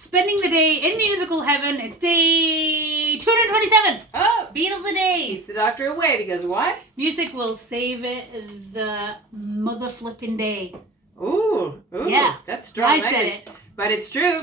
spending the day in musical heaven. It's day 227. Oh, Beatles-a-Day. keeps the doctor away because why? Music will save it the mother flipping day. Ooh, Yeah, that's strong. I said it. But it's true.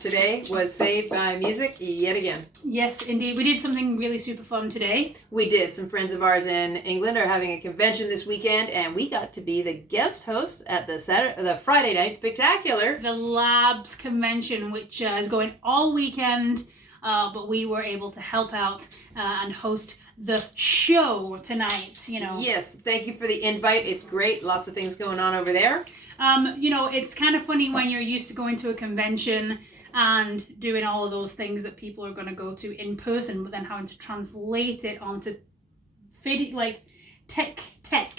Today was saved by music yet again. Yes, indeed. We did something really super fun today. We did. Some friends of ours in England are having a convention this weekend, and we got to be the guest hosts at the Friday Night Spectacular. The Labs convention, which is going all weekend, but we were able to help out and host the show tonight, you know. Yes, thank you for the invite. It's great. Lots of things going on over there. You know, it's kind of funny when you're used to going to a convention and doing all of those things that people are going to go to in person, but then having to translate it onto tech.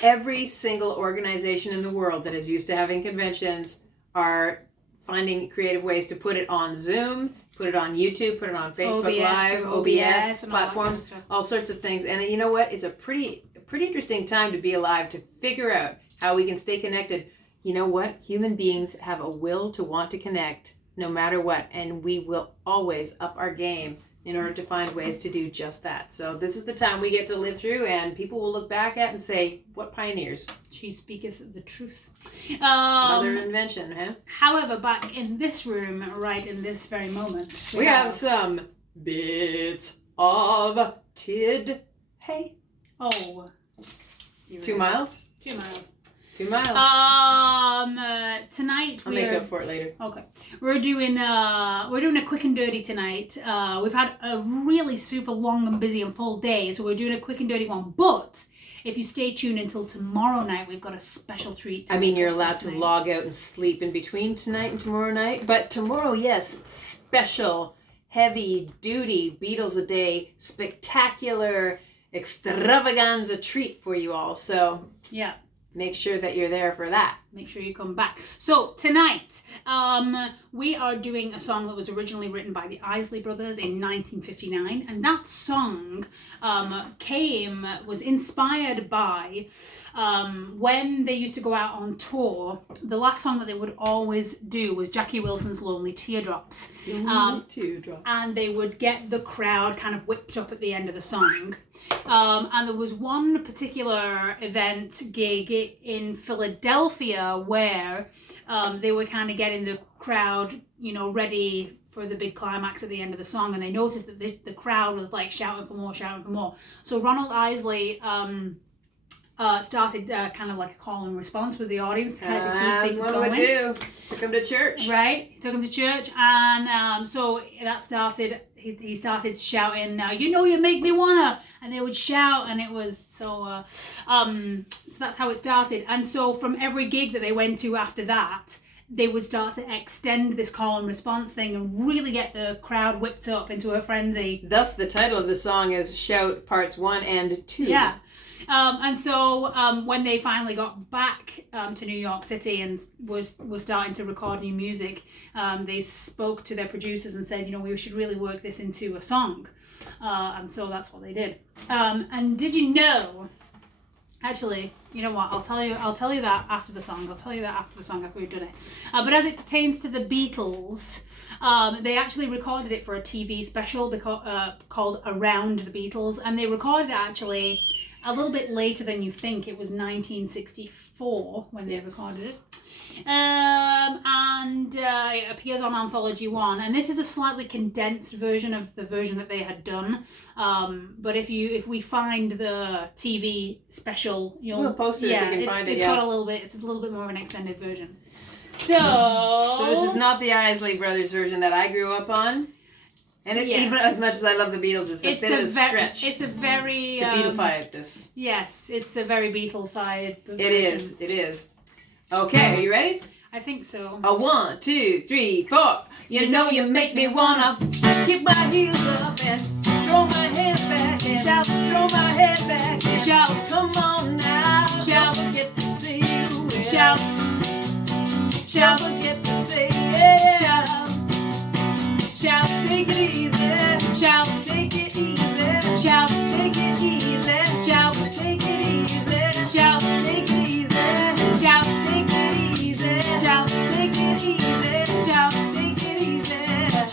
Every single organization in the world that is used to having conventions are finding creative ways to put it on Zoom, put it on YouTube, put it on Facebook Live, OBS platforms, all sorts of things. And you know what? It's a pretty interesting time to be alive, to figure out how we can stay connected. You know what? Human beings have a will to want to connect no matter what, and we will always up our game in order to find ways to do just that. So this is the time we get to live through, and people will look back at and say, what pioneers? She speaketh the truth. Another invention, huh? However, back in this room, right in this very moment, we have some bits of tid. Hey. Oh. 2 miles? 2 miles. 2 miles. Tonight I'll make up for it later. Okay. We're doing a quick and dirty tonight. We've had a really super long and busy and full day, so we're doing a quick and dirty one. But if you stay tuned until tomorrow night, we've got a special treat. I mean, you're allowed to log out and sleep in between tonight and tomorrow night. But tomorrow, yes, special, heavy duty Beatles-a-Day spectacular extravaganza treat for you all. So yeah. Make sure that you're there for that. Make sure you come back. So tonight, we are doing a song that was originally written by the Islet Brothers in 1959, and that song was inspired by when they used to go out on tour. The last song that they would always do was Jackie Wilson's "Lonely Teardrops," and they would get the crowd kind of whipped up at the end of the song. And there was one particular gig in Philadelphia where they were kind of getting the crowd, you know, ready for the big climax at the end of the song, and they noticed that the crowd was like shouting for more. So Ronald Isley started kind of like a call and response with the audience to kind of keep things going. What would do? Took him to church. Right, he took him to church, and so that started. He started shouting, "You know, you make me wanna," and they would shout, and it was so. So that's how it started. And so from every gig that they went to after that, they would start to extend this call and response thing and really get the crowd whipped up into a frenzy. Thus, the title of the song is "Shout Parts 1 and 2." Yeah. And so when they finally got back to New York City and was starting to record new music, they spoke to their producers and said, you know, we should really work this into a song. And so that's what they did. And did you know? Actually, you know what? I'll tell you that after the song. I'll tell you that after the song after we've done it. But as it pertains to the Beatles, they actually recorded it for a TV special called Around the Beatles, and they recorded it actually a little bit later than you think. It was 1964 when they recorded it. And it appears on Anthology 1, and this is a slightly condensed version of the version that they had done. But if we find the TV special, we'll post it if we can find it. It's a little bit more of an extended version. So this is not the Isley Brothers version that I grew up on. And even as much as I love the Beatles, it's a bit of a stretch. It's a very to Beatlefy this. Yes, it's a very Beatlefy. It is. Okay, are you ready? I think so. 1, 2, 3, 4. You know you make me wanna kick my heels up and throw my head back and shout, throw my head back and shout. Come on now, shout, get to see you. Shout, shout, get to see you. Shout, shout, take it easy. Shout, take it easy. Shout, take it easy. Shout, take it easy. Shout, take it easy. Shout, take it easy. Shout, take it easy. Shout, take it easy.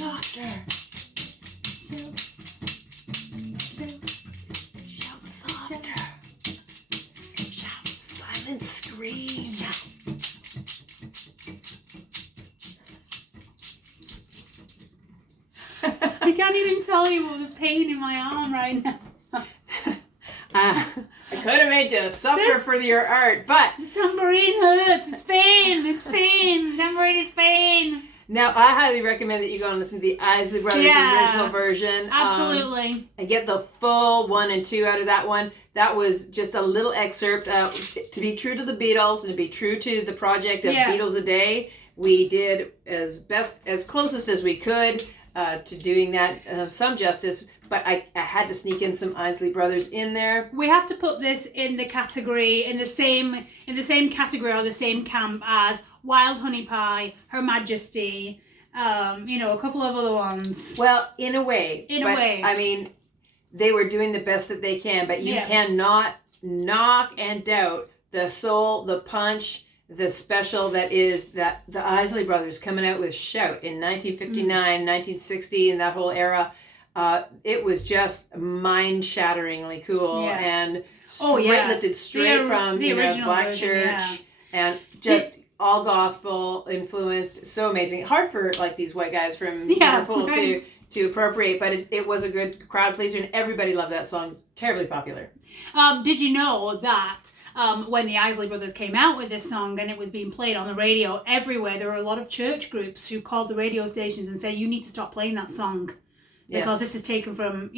softer. Shout softer. Shout silent scream. I can't even tell you what the pain in my arm right now. I could have made you suffer for your art, but The tambourine hurts. It's pain. It's pain. Tambourine is pain. now I highly recommend that you go and listen to the Islet Brothers original version. Absolutely. And get the full 1 and 2 out of that one. That was just a little excerpt. To be true to the Beatles and to be true to the project of Beatles-a-Day, we did as closest as we could to doing that some justice. But I had to sneak in some Islet Brothers in there. We have to put this in the category, in the same category or the same camp as Wild Honey Pie, Her Majesty, a couple of other ones. Well, in a way. I mean, they were doing the best that they can, but you cannot knock and doubt the soul, the punch, the special that is that the Islet Brothers coming out with Shout in 1959, 1960, and that whole era. It was just mind-shatteringly cool and lifted straight from Black version, Church and just all gospel influenced. So amazing. Hard for like these white guys from Liverpool to appropriate, but it was a good crowd pleaser and everybody loved that song. Terribly popular. Did you know that when the Islet Brothers came out with this song and it was being played on the radio everywhere, there were a lot of church groups who called the radio stations and said, you need to stop playing that song. Because this is taken from,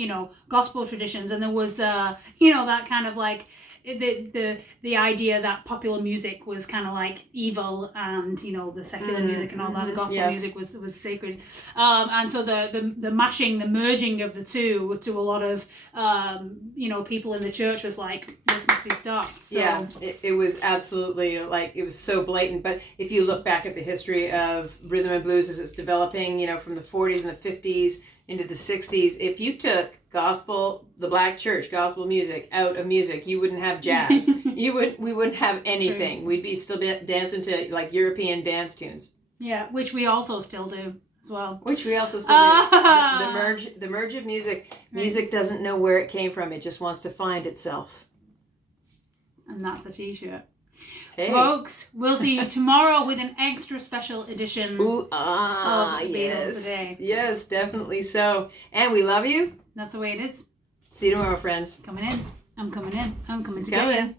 gospel traditions. And there was, that kind of like, the idea that popular music was kind of like evil and, the secular music and all that, the gospel music was sacred. And so the mashing, the merging of the two to a lot of, people in the church was like, this must be stopped. So. Yeah, it was absolutely like, it was so blatant. But if you look back at the history of rhythm and blues as it's developing, from the 40s and the 50s, into the 60s, if you took the Black Church gospel music out of music, you wouldn't have jazz. We wouldn't have anything. True. We'd be still dancing to like European dance tunes. Yeah, which we also still do as well. Which we also still do. The merge of music. Music doesn't know where it came from. It just wants to find itself. And that's a t-shirt. Hey. Folks, we'll see you tomorrow with an extra special edition of Beatles-a-Day. Yes, definitely so. And we love you. That's the way it is. See you tomorrow, friends. Coming in. I'm coming in. I'm coming together.